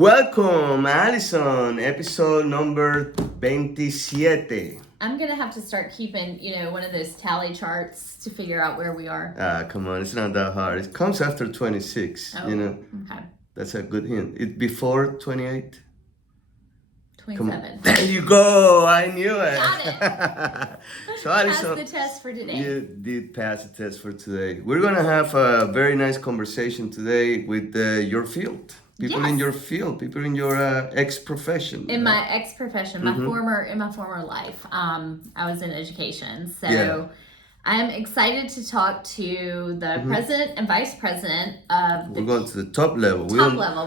Welcome, Alison, episode number 27. I'm going to have to start keeping, one of those tally charts to figure out where we are. Come on, it's not that hard. It comes after 26, Okay. That's a good hint. It's before 28? 27. There you go. I knew it. Got it. So, Alison, pass the test for today. You did pass the test for today. We're going to have a very nice conversation today with your field. People in your field, people in your ex-profession. In my ex-profession, my former life, I was in education. So I'm excited to talk to the president and vice president of the... We're going to the top level.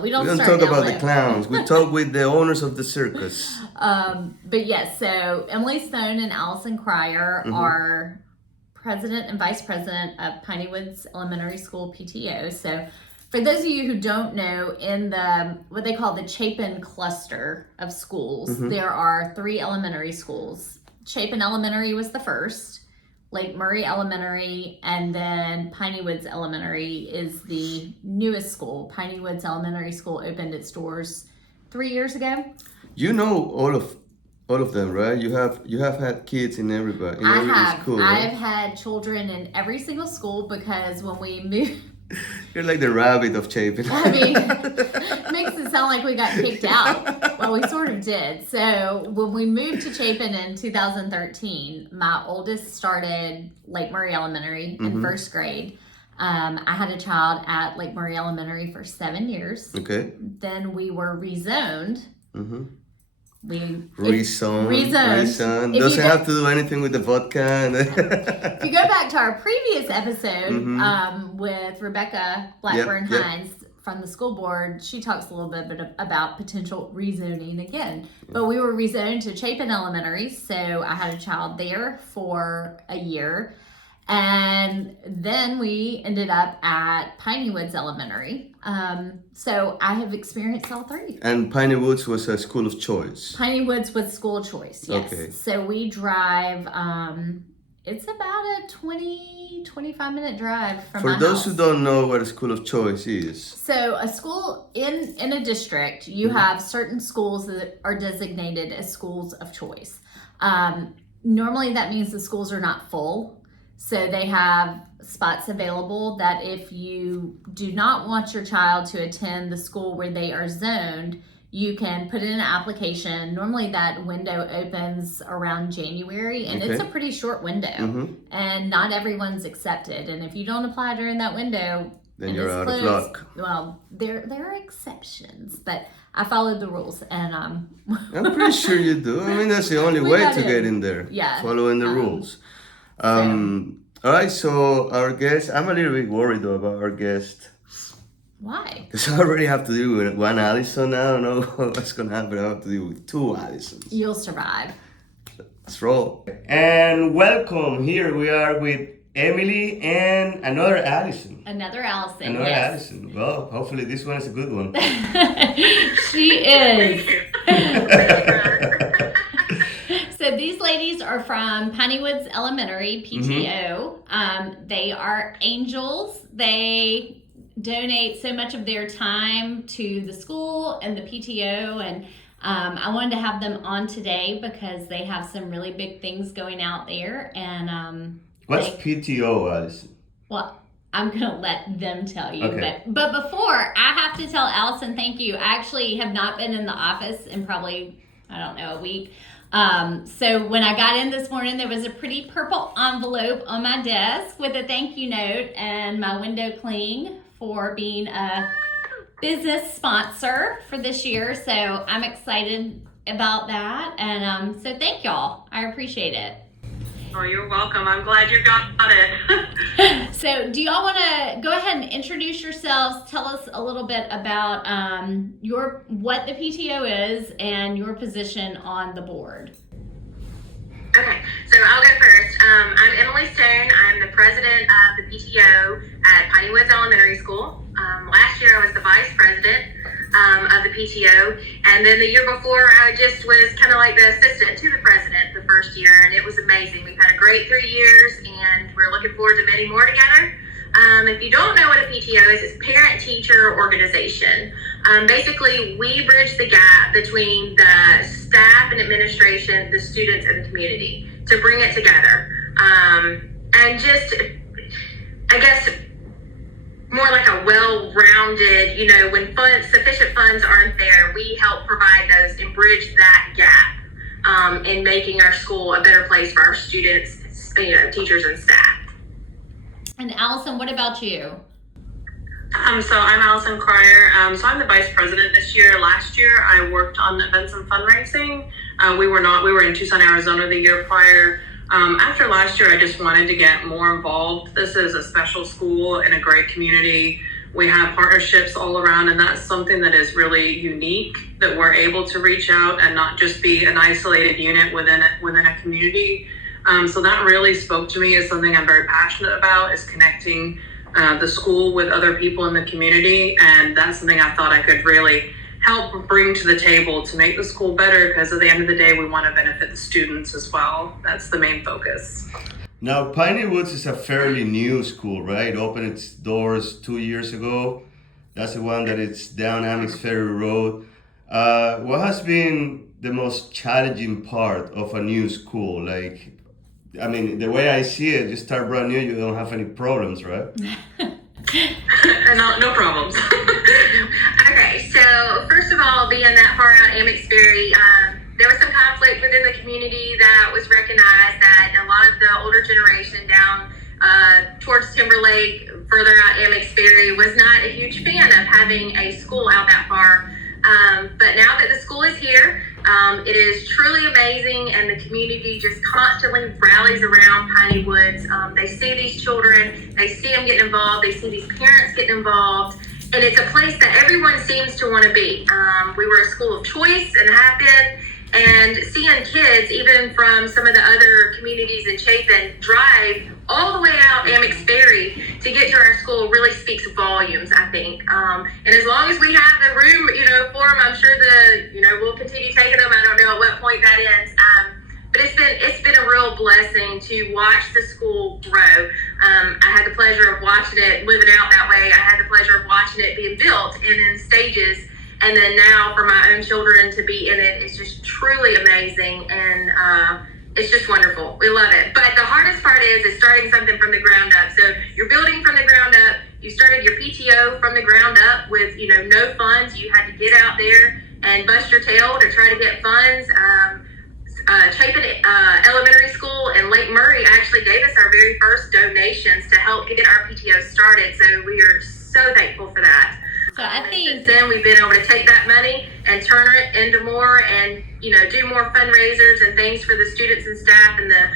We don't talk about the clowns. We talk with the owners of the circus. But yes, so Emily Stone and Alison Cryer are president and vice president of Piney Woods Elementary School PTO. So for those of you who don't know, in the what they call the Chapin cluster of schools, there are 3 elementary schools. Chapin Elementary was the first, Lake Murray Elementary, and then Piney Woods Elementary is the newest school. Piney Woods Elementary School opened its doors 3 years ago. You know all of them, right? You have had kids in every school. Right? I've had children in every single school because when we moved. You're like the rabbit of Chapin. I mean, it makes it sound like we got kicked out. Well, we sort of did. So when we moved to Chapin in 2013, my oldest started Lake Murray Elementary in first grade. I had a child at Lake Murray Elementary for 7 years. Okay. Then we were rezoned. Rezoned. Doesn't have to do anything with the vodka. If you go back to our previous episode with Rebecca Blackburn-Hines from the school board, she talks a little bit about potential rezoning again. But we were rezoned to Chapin Elementary, so I had a child there for a year. And then we ended up at Piney Woods Elementary. So I have experienced all 3. And Piney Woods was a school of choice. Piney Woods was school of choice, yes. Okay. So we drive, it's about a 25-minute drive from my house. For those who don't know what a school of choice is. So a school in a district, you have certain schools that are designated as schools of choice. Normally that means the schools are not full. So they have spots available that if you do not want your child to attend the school where they are zoned, you can put in an application. Normally that window opens around January, and it's a pretty short window. And not everyone's accepted. And if you don't apply during that window, then you're out of luck. Well, there are exceptions, but I followed the rules, and I'm pretty sure you do. I mean, that's the only way to get in there. Yeah, following the rules. All right, so our guest, I'm a little bit worried though about our guest. Why? Because I already have to deal with one Alison. I don't know what's going to happen. I have to deal with 2 Alisons. You'll survive. Let's roll. And welcome. Here we are with Emily and another Alison. Another Alison, Another Alison. Well, hopefully this one is a good one. She is. So these ladies are from Piney Woods Elementary, PTO. They are angels. They donate so much of their time to the school and the PTO. And I wanted to have them on today because they have some really big things going out there. And what's PTO, Alison? Well, I'm going to let them tell you. Okay. But before, I have to tell Alison thank you. I actually have not been in the office in probably, a week. So when I got in this morning, there was a pretty purple envelope on my desk with a thank you note and my window cling for being a business sponsor for this year. So I'm excited about that. And so thank y'all. I appreciate it. Oh, you're welcome. I'm glad you got it. So do y'all want to go ahead and introduce yourselves? Tell us a little bit about what the PTO is and your position on the board. Okay, so I'll go first. I'm Emily Stone. I'm the president of the PTO at Piney Woods Elementary School. Last year I was the vice president of the PTO, and then the year before I just was kind of like the assistant to the president the first year, and it was amazing. We've had a great 3 years, and we're looking forward to many more together. If you don't know what a PTO is, it's Parent-Teacher Organization. Basically, we bridge the gap between the staff and administration, the students, and the community to bring it together. And just, I guess, more like a well-rounded, when sufficient funds aren't there, we help provide those and bridge that gap in making our school a better place for our students, teachers and staff. And Allison, what about you? So I'm Alison Cryer. So I'm the vice president this year. Last year, I worked on events and fundraising. We were in Tucson, Arizona the year prior. After last year, I just wanted to get more involved. This is a special school in a great community. We have partnerships all around, and that's something that is really unique, that we're able to reach out and not just be an isolated unit within a community. So that really spoke to me as something I'm very passionate about, is connecting the school with other people in the community. And that's something I thought I could really help bring to the table to make the school better, because at the end of the day, we want to benefit the students as well. That's the main focus. Now, Piney Woods is a fairly new school, right? Opened its doors 2 years ago. That's the one that it's down Amex Ferry Road. What has been the most challenging part of a new school? The way I see it, you start brand new, you don't have any problems, right? No problems. Okay, so first of all, being that far out Amex Ferry, there was some conflict within the community that was recognized that a lot of the older generation down towards Timberlake, further out Amex Ferry, was not a huge fan of having a school out that far. But now that the school is here, it is truly amazing, and the community just constantly rallies around Piney Woods. They see these children, they see them getting involved, they see these parents getting involved, and it's a place that everyone seems to want to be. We were a school of choice and have been, and seeing kids, even from some of the other communities in Chapin, drive all the way out Amex Ferry to get to our school really speaks volumes, I think. And as long as we have the room, for them, I'm sure we'll continue taking them. I don't know at what point that ends. But it's been a real blessing to watch the school grow. I had the pleasure of watching it, living out that way. I had the pleasure of watching it being built and in stages. And then now for my own children to be in it is just truly amazing. And it's just wonderful. We love it. But the hardest part is starting something from the ground up. So you're building from the ground up. You started your PTO from the ground up with, no funds. You had to get out there and bust your tail to try to get funds. Chapin Elementary School and Lake Murray actually gave us our very first donations to help get our PTO started. So we are so thankful for that. So I think then we've been able to take that money and turn it into more, and do more fundraisers and things for the students and staff and the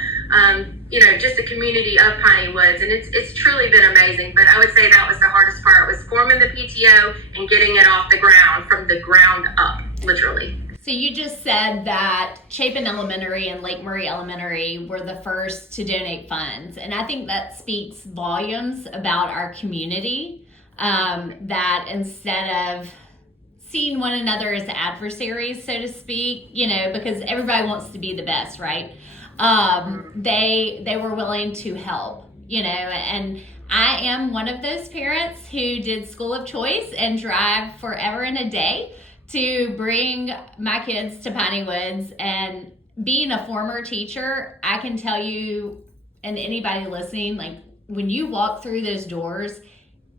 just the community of Piney Woods, and it's truly been amazing. But I would say that was the hardest part, was forming the PTO and getting it off the ground from the ground up, literally. So you just said that Chapin Elementary and Lake Murray Elementary were the first to donate funds, and I think that speaks volumes about our community. That instead of seeing one another as adversaries, so to speak, because everybody wants to be the best, right? They were willing to help, and I am one of those parents who did school of choice and drive forever and a day to bring my kids to Piney Woods. And being a former teacher, I can tell you, and anybody listening, when you walk through those doors,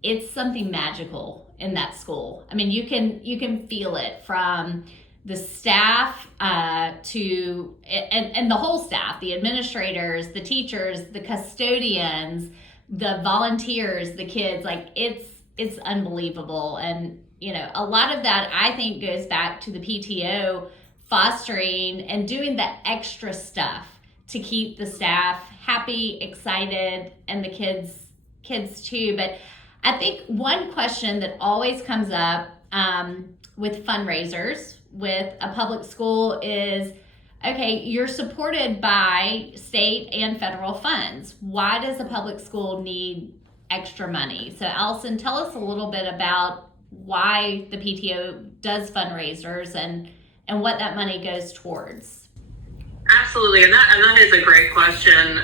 it's something magical in that school. I mean, you can feel it from the staff to and the whole staff, the administrators, the teachers, the custodians, the volunteers, the kids. It's unbelievable. And a lot of that, I think, goes back to the PTO fostering and doing that extra stuff to keep the staff happy, excited, and the kids too. But I think one question that always comes up with fundraisers with a public school is, okay, you're supported by state and federal funds. Why does a public school need extra money? So Alison, tell us a little bit about why the PTO does fundraisers and what that money goes towards. Absolutely, and that is a great question.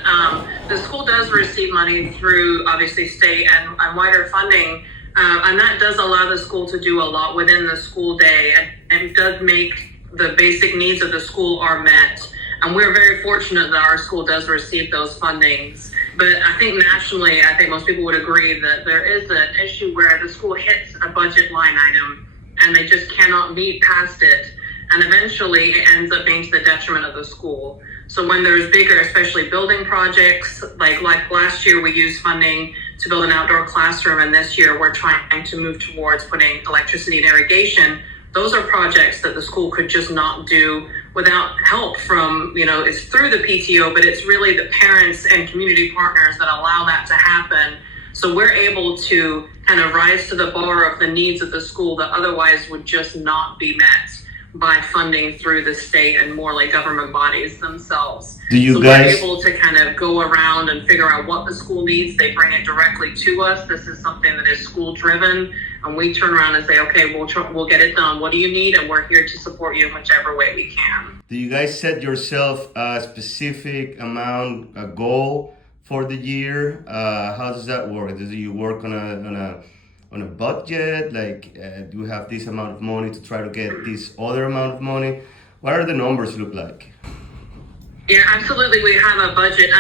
The school does receive money through obviously state and wider funding, and that does allow the school to do a lot within the school day, and it does make the basic needs of the school are met. And we're very fortunate that our school does receive those fundings. But I think nationally, I think most people would agree that there is an issue where the school hits a budget line item and they just cannot meet past it. And eventually it ends up being to the detriment of the school. So when there's bigger, especially building projects, like last year we used funding to build an outdoor classroom, and this year we're trying to move towards putting electricity and irrigation. Those are projects that the school could just not do without help from, it's through the PTO, but it's really the parents and community partners that allow that to happen. So we're able to kind of rise to the bar of the needs of the school that otherwise would just not be met by funding through the state and more like government bodies themselves. We're able to kind of go around and figure out what the school needs. They bring it directly to us. This is something that is school driven, and we turn around and say, okay, we'll get it done. What do you need? And we're here to support you in whichever way we can. Do you guys set yourself a specific amount, a goal for the year? How does that work? Do you work on a budget? Like, do you have this amount of money to try to get this other amount of money? What are the numbers look like? Yeah, absolutely. We have a budget.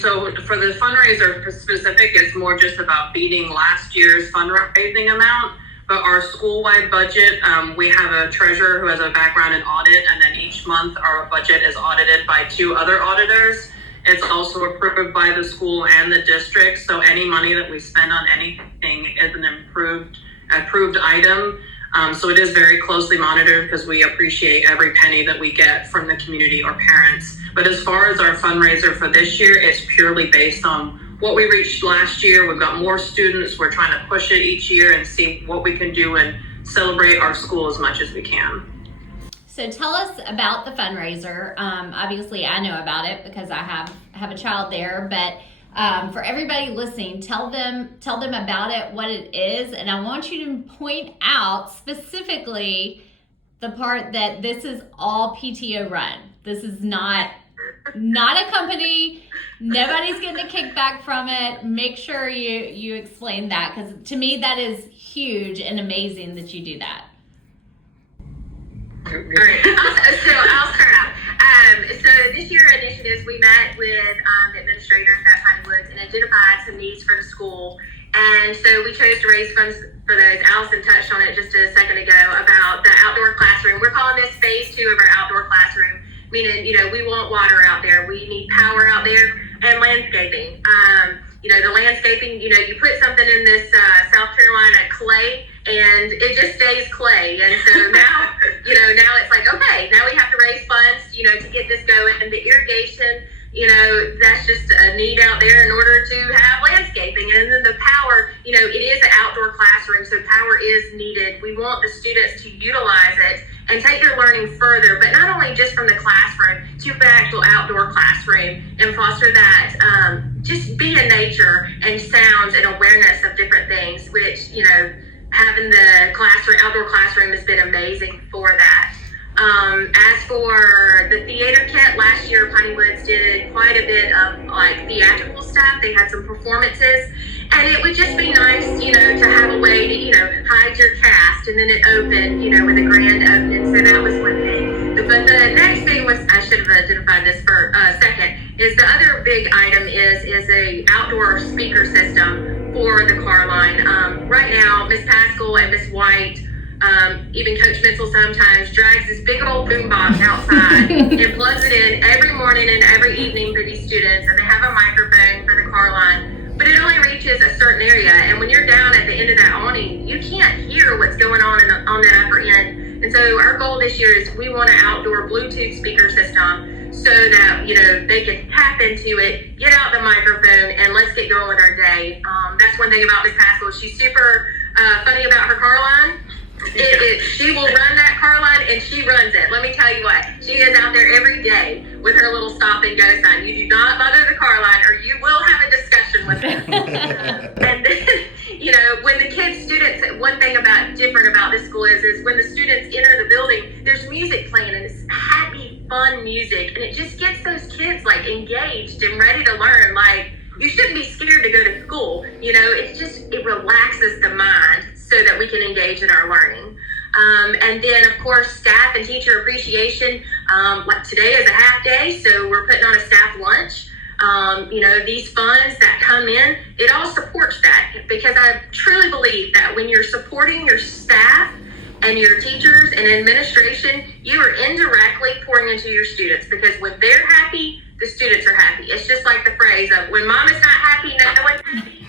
So for the fundraiser specific, it's more just about beating last year's fundraising amount. But our school-wide budget, we have a treasurer who has a background in audit, and then each month our budget is audited by 2 other auditors. It's also approved by the school and the district, so any money that we spend on anything is an approved item. So it is very closely monitored because we appreciate every penny that we get from the community or parents. But as far as our fundraiser for this year, it's purely based on what we reached last year. We've got more students. We're trying to push it each year and see what we can do and celebrate our school as much as we can. So tell us about the fundraiser. Obviously, I know about it because I have a child there, but for everybody listening, tell them about it, what it is, and I want you to point out specifically the part that this is all PTO run. This is not a company. Nobody's getting a kickback from it. Make sure you explain that, because to me that is huge and amazing that you do that. All right, so I'll start out. So this year initiatives, we met with the administrators at Piney Woods and identified some needs for the school. And so we chose to raise funds for those. Allison touched on it just a second ago about the outdoor classroom. We're calling this phase 2 of our outdoor classroom, meaning, we want water out there. We need power out there and landscaping. The landscaping, you put something in this South Carolina clay, and it just stays clay. And so now, now it's like, okay, now we have to raise funds, to get this going. And the irrigation, that's just a need out there in order to have landscaping. And then the power, it is an outdoor classroom, so power is needed. We want the students to utilize it and take their learning further, but not only just from the classroom to the actual outdoor classroom, and foster that, just be in nature and sounds and awareness of different things, which, having the outdoor classroom has been amazing for that. As for the theater kit, last year Piney Woods did quite a bit of theatrical stuff. They had some performances, and it would just be nice, to have a way to, hide your cast, and then it opened, with a grand opening. So that was one thing. But the next thing was, I should have identified this for second, is the other big item is a outdoor speaker system for the car line. Right now, Miss Pascal and Miss White, even Coach Mitchell sometimes drags this big old boombox outside and plugs it in every morning and every evening for these students, and they have a microphone for the car line, but it only reaches a certain area, and when you're down at the end of that awning, you can't hear what's going on that upper end. And so our goal this year is we want an outdoor Bluetooth speaker system so that, they can tap into it, get out the microphone, and let's get going with our day. That's one thing about Miss Pascal. She's super funny about her car line. She will run that car line, and she runs it. Let me tell you what, she is out there every day with her little stop and go sign. You do not bother the car line, or you will have a discussion with her. And then, when the students, one thing different about this school is when the students enter the building, there's music playing and it's happy, fun music, and it just gets those kids like engaged and ready to learn. Like, you shouldn't be scared to go to school. It relaxes the mind so that we can engage in our learning. And then, of course, staff and teacher appreciation. Like today is a half day, so we're putting on a staff lunch. These funds that come in, it all supports that, because I truly believe that when you're supporting your staff and your teachers and administration, you are indirectly pouring into your students, because when they're happy, the students are happy. It's just like the phrase of, when mama's not happy, no one's happy.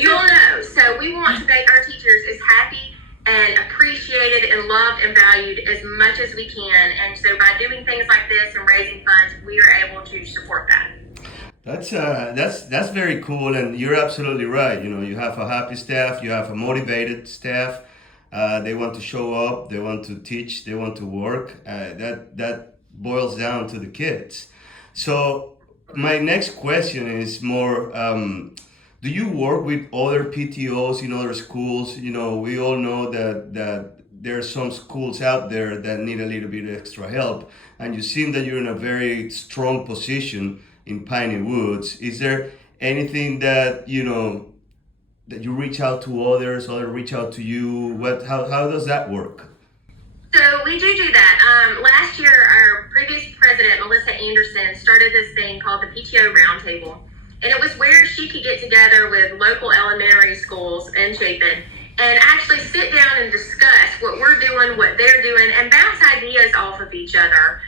You'll know. So we want to make our teachers as happy and appreciated and loved and valued as much as we can. And so by doing things like this and raising funds, we are able to support that. That's very cool, and you're absolutely right. You have a happy staff, you have a motivated staff. They want to show up, they want to teach, they want to work. That boils down to the kids. So my next question is more, do you work with other PTOs in other schools? We all know that there are some schools out there that need a little bit extra help, and you seem that you're in a very strong position in Piney Woods. Is there anything that that you reach out to others reach out to you? How does that work? So we do that. Last year, our previous president, Melissa Anderson, started this thing called the PTO Roundtable. And it was where she could get together with local elementary schools in Chapin and actually sit down and discuss what we're doing, what they're doing, and bounce ideas off of each other.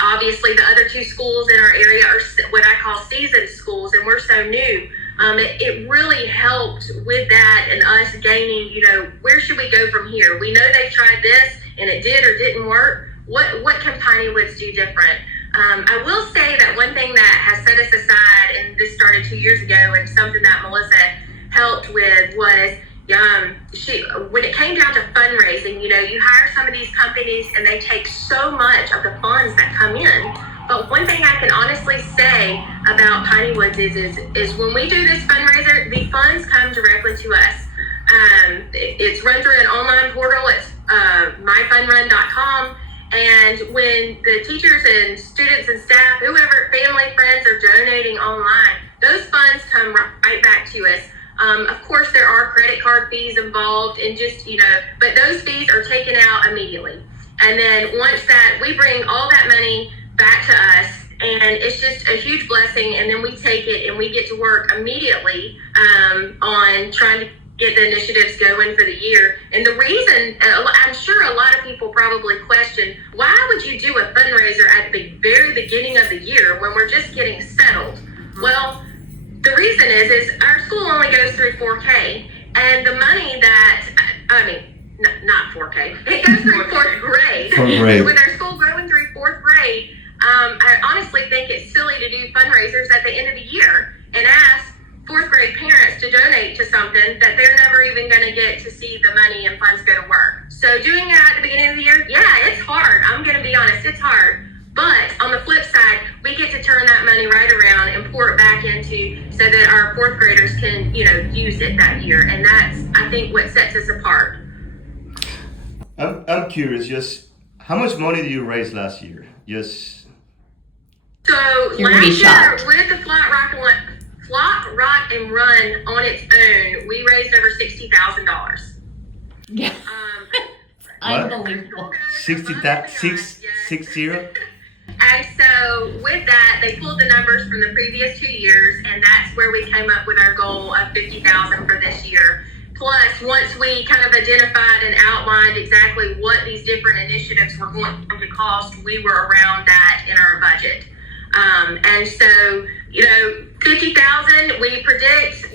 Obviously the other two schools in our area are what I call seasoned schools, and we're so new. It really helped with that and us gaining, where should we go from here? We know they've tried this and it did or didn't work. What can Piney Woods do different? I will say that one thing that has set us aside, and this started 2 years ago, and something that Melissa helped with was, when it came down to fundraising, you hire some of these companies and they take so much of the funds that come in. But one thing I can honestly say about Piney Woods is when we do this fundraiser, the funds come directly to us. It's run through an online portal. It's myfunrun.com. And when the teachers and students and staff, whoever, family, friends are donating online, those funds come right back to us. Of course, there are credit card fees involved, and but those fees are taken out immediately. And then once that, we bring all that money back to us, and it's just a huge blessing. And then we take it and we get to work immediately on trying to get the initiatives going for the year. And the reason, I'm sure a lot of people probably question, why would you do a fundraiser at the very beginning of the year when we're just getting settled? Well, the reason is our school only goes through 4K, and the money not 4K, it goes through fourth grade. With our school growing through fourth grade, I honestly think it's silly to do fundraisers at the end of the year and ask fourth grade parents to donate to something that they're never even going to get to see the money and funds go to work. So doing that at the beginning of the year, yeah, it's hard. I'm going to be honest, it's hard. But on the flip side, we get to turn that money right around and pour it back into so that our fourth graders can, use it that year. And that's, I think, what sets us apart. I'm curious, just how much money did you raise last year? So last year, with the Flat Rock and Run on its own, we raised over $60,000. Yeah. Unbelievable. 60. And so with that, they pulled the numbers from the previous 2 years, and that's where we came up with our goal of $50,000 for this year. Plus, once we kind of identified and outlined exactly what these different initiatives were going to cost, we were around that in our budget. And so, 50,000, we predict,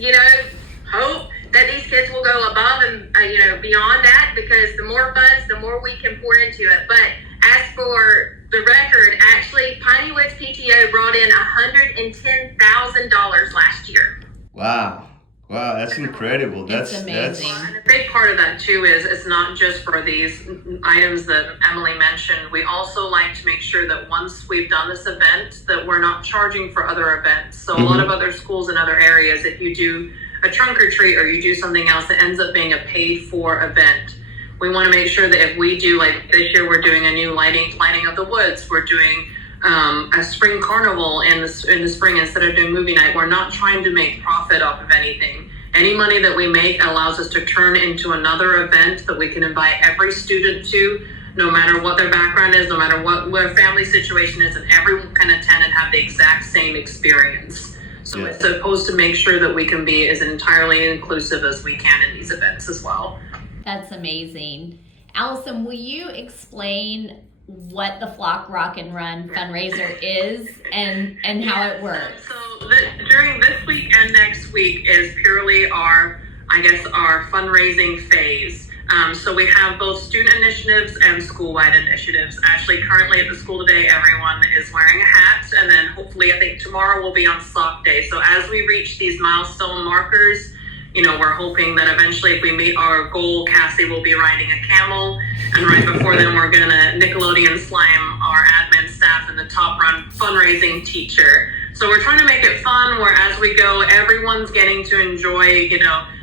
hope that these kids will go above and, beyond that, because the more funds, the more we can pour into it. But as for the record, actually, Piney Woods PTO brought in $110,000 last year. Wow. Wow, that's incredible. It's amazing. And a big part of that too is it's not just for these items that Emily mentioned. We also like to make sure that once we've done this event, that we're not charging for other events. So a lot of other schools in other areas, if you do a trunk or treat or you do something else, it ends up being a paid for event. We want to make sure that if we do, like this year, we're doing a new lighting of the woods. We're doing a spring carnival in the spring instead of doing movie night. We're not trying to make profit off of anything. Any money that we make allows us to turn into another event that we can invite every student to, no matter what their background is, no matter what their family situation is, and everyone can attend and have the exact same experience. So it's supposed to make sure that we can be as entirely inclusive as we can in these events as well. That's amazing. Allison, will you explain what the Flock Rock and Run fundraiser is and how it works? So during this week and next week is purely our fundraising phase. So we have both student initiatives and school-wide initiatives. Actually, currently at the school today, everyone is wearing a hat, and then hopefully I think tomorrow will be on sock day. So as we reach these milestone markers, we're hoping that eventually if we meet our goal, Cassie will be riding a camel, and right before then we're going to Nickelodeon slime our admin staff and the top run fundraising teacher. So we're trying to make it fun where as we go, everyone's getting to enjoy,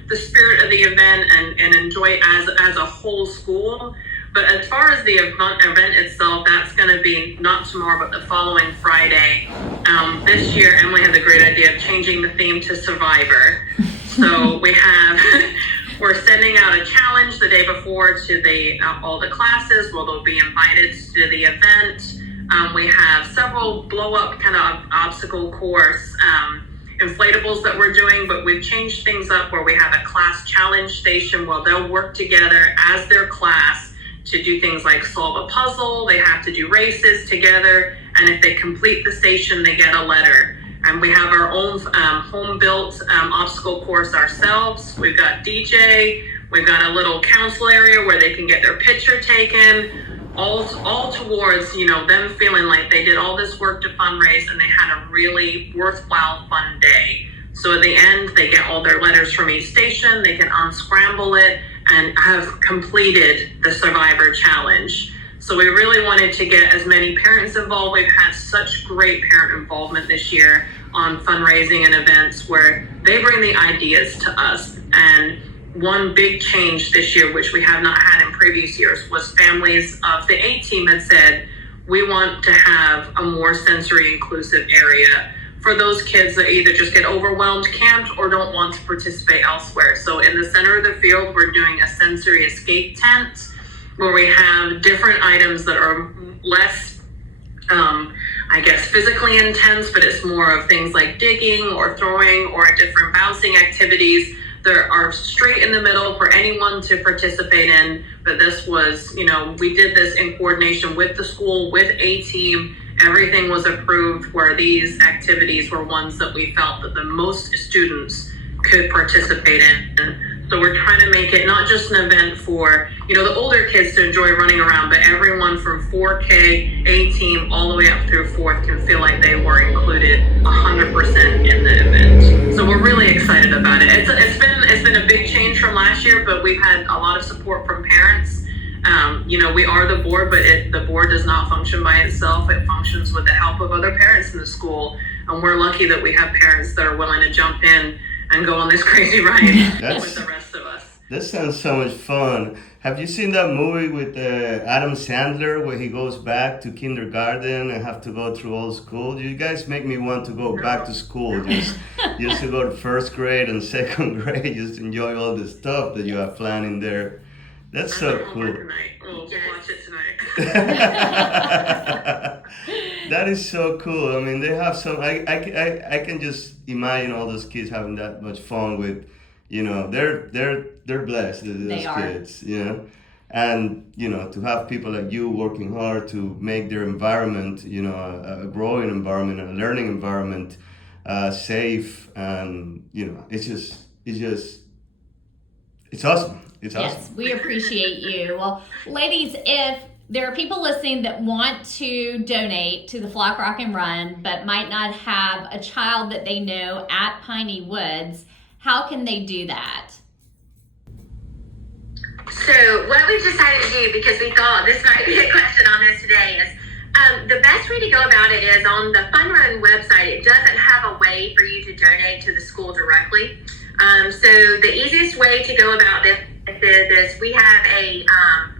the spirit of the event and enjoy it as a whole school. But as far as the event itself, that's going to be not tomorrow, but the following Friday. This year, Emily had the great idea of changing the theme to Survivor. So we're sending out a challenge the day before to all the classes where they'll be invited to the event. We have several blow-up kind of obstacle course inflatables that we're doing, but we've changed things up where we have a class challenge station where they'll work together as their class to do things like solve a puzzle. They have to do races together, and if they complete the station, they get a letter. And we have our own home-built obstacle course ourselves. We've got DJ. We've got a little council area where they can get their picture taken. All towards, them feeling like they did all this work to fundraise and they had a really worthwhile, fun day. So at the end, they get all their letters from each station. They can unscramble it and have completed the Survivor Challenge. So we really wanted to get as many parents involved. We've had such great parent involvement this year on fundraising and events where they bring the ideas to us. And one big change this year, which we have not had in previous years, was families of the A team had said, we want to have a more sensory inclusive area for those kids that either just get overwhelmed, can't, or don't want to participate elsewhere. So in the center of the field, we're doing a sensory escape tent where we have different items that are less, physically intense, but it's more of things like digging or throwing or different bouncing activities that are straight in the middle for anyone to participate in. But this was, we did this in coordination with the school, with A team. Everything was approved where these activities were ones that we felt that the most students could participate in. So we're trying to make it not just an event for, the older kids to enjoy running around, but everyone from 4K, A team, all the way up through 4th can feel like they were included 100% in the event. So we're really excited about it. It's been a big change from last year, but we've had a lot of support from parents. We are the board, but the board does not function by itself. It functions with the help of other parents in the school. And we're lucky that we have parents that are willing to jump in and go on this crazy ride with the rest of us. That sounds so much fun. Have you seen that movie with Adam Sandler where he goes back to kindergarten and have to go through all school? You guys make me want to go back to school, just to go to first grade and second grade, just enjoy all the stuff that you have planned in there. That's so cool. We'll watch it tonight. That is so cool. I mean, they have some. I can just imagine all those kids having that much fun with, they're blessed. Those kids, and to have people like you working hard to make their environment, a growing environment, a learning environment, safe, and it's awesome. It's awesome. Yes, we appreciate you. Well, ladies, if there are people listening that want to donate to the Flock Rock and Run, but might not have a child that they know at Piney Woods, how can they do that? So what we've decided to do, because we thought this might be a question on this today, is the best way to go about it is on the Fun Run website. It doesn't have a way for you to donate to the school directly. So the easiest way to go about this is we have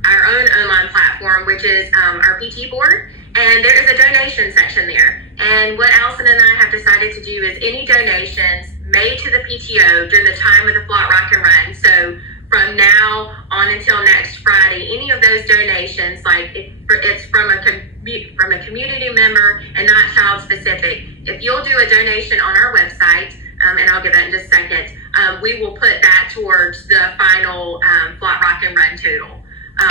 our own online platform, which is our PT board, and there is a donation section there. And what Allison and I have decided to do is any donations made to the PTO during the time of the Flat Rock and Run. So from now on until next Friday, any of those donations, like if it's from a community member and not child specific, if you'll do a donation on our website, and I'll give that in just a second, we will put that towards the final Flat Rock and Run total.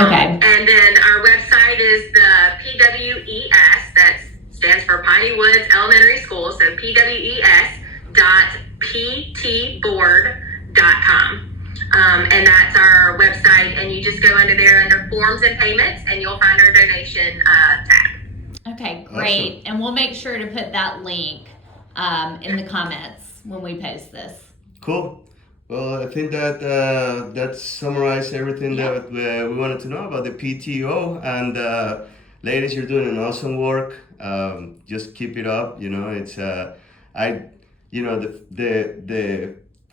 Okay. And then our website is the PWES, that stands for Piney Woods Elementary School, so PWES.ptboard.com. And that's our website, and you just go under there under forms and payments, and you'll find our donation tab. Okay, great. And we'll make sure to put that link in the comments when we post this. Cool. Well, I think that that summarized everything that we wanted to know about the PTO. And ladies, you're doing an awesome work. Just keep it up. You know, it's the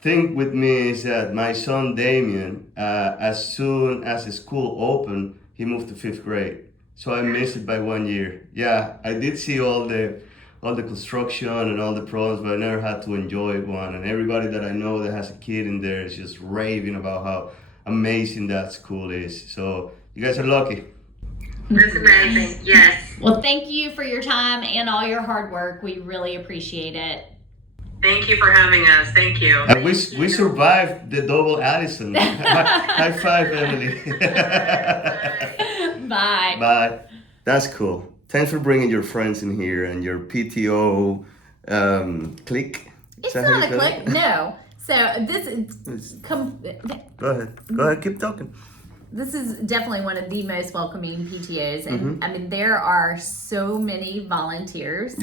thing with me is that my son Damien, as soon as the school opened, he moved to 5th grade. So I missed it by 1 year. Yeah, I did see all the construction and all the problems, but I never had to enjoy one. And everybody that I know that has a kid in there is just raving about how amazing that school is. So you guys are lucky. That's amazing. Yes. Well, thank you for your time and all your hard work. We really appreciate it. Thank you for having us. Thank you. And we survived the double Alison. High five, Emily. Bye. Bye. That's cool. Thanks for bringing your friends in here and your PTO clique. It's not a clique, no. So this is... Go ahead, keep talking. This is definitely one of the most welcoming PTOs. And I mean, there are so many volunteers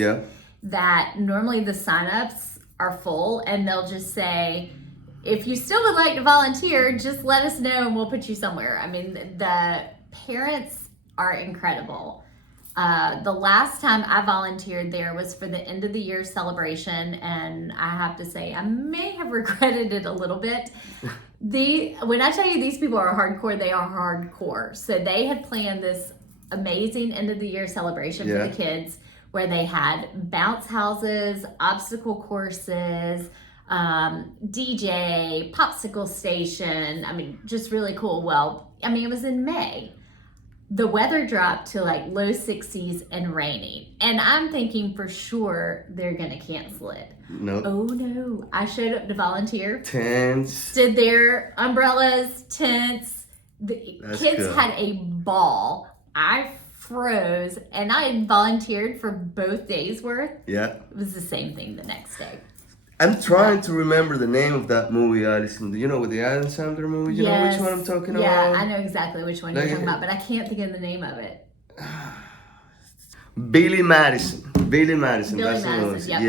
that normally the signups are full, and they'll just say, if you still would like to volunteer, just let us know and we'll put you somewhere. I mean, the parents are incredible. The last time I volunteered there was for the end of the year celebration, and I have to say I may have regretted it a little bit. When I tell you these people are hardcore, they are hardcore. So they had planned this amazing end of the year celebration for the kids, where they had bounce houses, obstacle courses, DJ, popsicle station. I mean, just really cool. Well, I mean, it was in May. The weather dropped to like low 60s and raining. And I'm thinking for sure they're going to cancel it. No. Oh no. I showed up to volunteer. Tents. Stood there, umbrellas, tents. The kids had a ball. I froze, and I volunteered for both days worth. Yeah. It was the same thing the next day. I'm trying to remember the name of that movie, Alison. Do you know, with the Adam Sandler movie? You know which one I'm talking about? Yeah, I know exactly which one you're talking about, but I can't think of the name of it. Billy Madison. Billy That's Madison, the movie. yep,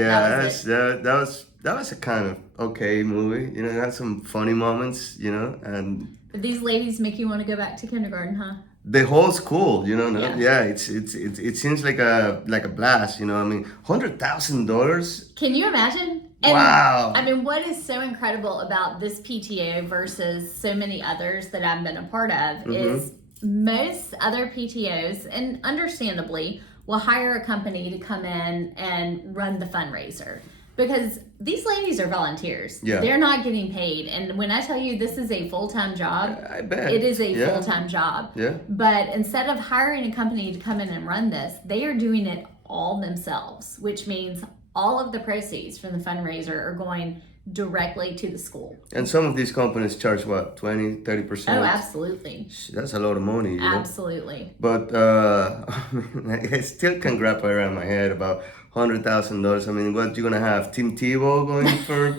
That was a kind of okay movie. You know, it had some funny moments, you know, and but these ladies make you want to go back to kindergarten, huh? The whole school, you know, it seems like a blast, you know. I mean, $100,000. Can you imagine? And, wow. I mean, what is so incredible about this PTO versus so many others that I've been a part of is most other PTOs, and understandably, will hire a company to come in and run the fundraiser. Because these ladies are volunteers. Yeah. They're not getting paid. And when I tell you this is a full-time job, I bet. It is a full-time job. Yeah. But instead of hiring a company to come in and run this, they are doing it all themselves, which means all of the proceeds from the fundraiser are going directly to the school. And some of these companies charge what, 20-30%? Oh, absolutely. That's a lot of money, you know? Absolutely. But I still can't wrap around my head about $100,000. I mean, what, you gonna have Tim Tebow going for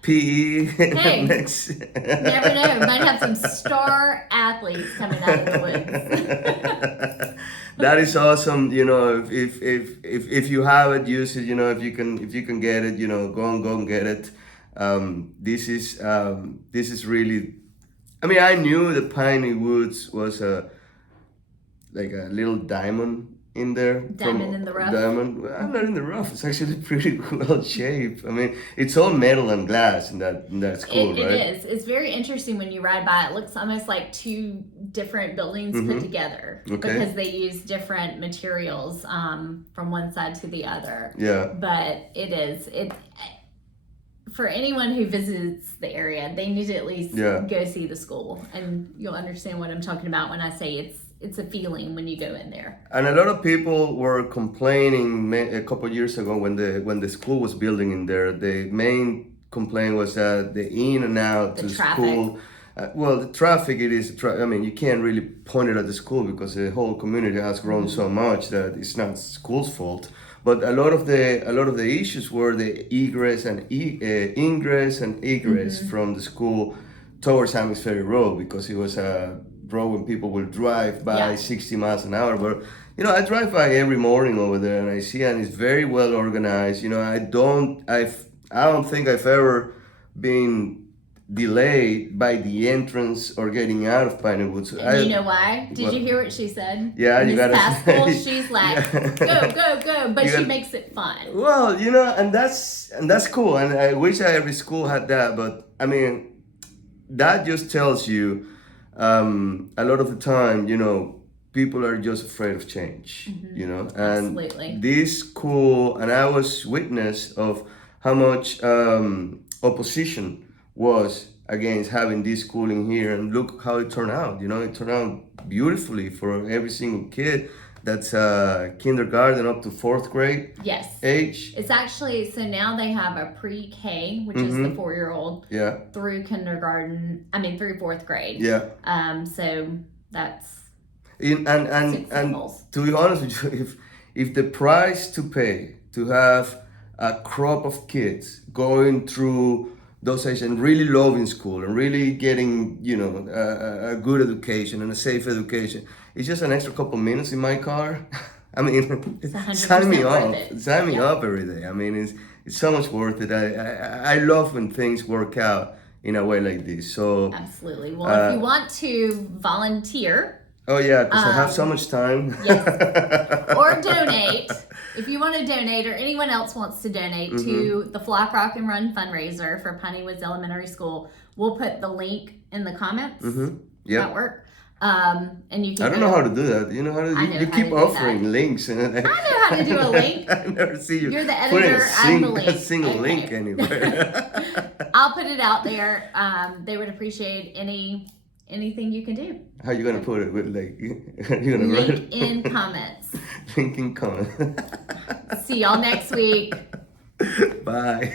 PE next? Never know. We might have some star athletes coming out of the woods. That is awesome. You know, if you have it, use it. You know, if you can get it, you know, go and get it. This is really. I mean, I knew the Piney Woods was like a little diamond in there. Diamond in the rough. Diamond. Well, not in the rough. It's actually pretty well shaped. I mean, it's all metal and glass in that school, right? It is. It's very interesting when you ride by. It looks almost like two different buildings put together because they use different materials from one side to the other. Yeah. But it. For anyone who visits the area, they need to at least go see the school, and you'll understand what I'm talking about when I say it's a feeling when you go in there. And a lot of people were complaining a couple of years ago when the school was building in there. The main complaint was that the in and out to school. Well, the traffic, I mean, you can't really point it at the school because the whole community has grown so much that it's not school's fault. But a lot of the issues were the ingress and egress from the school towards Hammocks Ferry Road, because it was a road when people will drive by 60 miles an hour. But I drive by every morning over there, and I see, and it's very well organized. I don't think I've ever been delayed by the entrance or getting out of Piney Woods. And you know why? Did you hear what she said? Yeah, you gotta. Past school, she's like, go, but she makes it fun. Well, and that's cool, and I wish every school had that. But I mean, that just tells you, a lot of the time, people are just afraid of change. And Absolutely. This school, and I was witness of how much opposition was against having this school in here, and look how it turned out. It turned out beautifully for every single kid. That's kindergarten up to 4th grade age. It's actually, so now they have a pre-K, which is the 4-year-old, through kindergarten, through 4th grade. Yeah. So that's and to be honest with you, if the price to pay to have a crop of kids going through those ages and really loving school and really getting, a good education and a safe education, it's just an extra couple minutes in my car. I mean, sign me up. Sign me up every day. I mean, it's so much worth it. I love when things work out in a way like this. So absolutely. Well, if you want to volunteer. Oh yeah, because I have so much time. Yes. Or donate. If you want to donate, or anyone else wants to donate to the Flock Rock and Run fundraiser for Piney Woods Elementary School, we'll put the link in the comments. Yeah. That work. And you can. I don't know how to do that. You know how to? You keep offering links, and I know how to do a link. I never see you. You're the editor. I'm the link. A single link anywhere. I'll put it out there. They would appreciate anything you can do. How you gonna put it? With you gonna link write in comments. Link in comments. See y'all next week. Bye.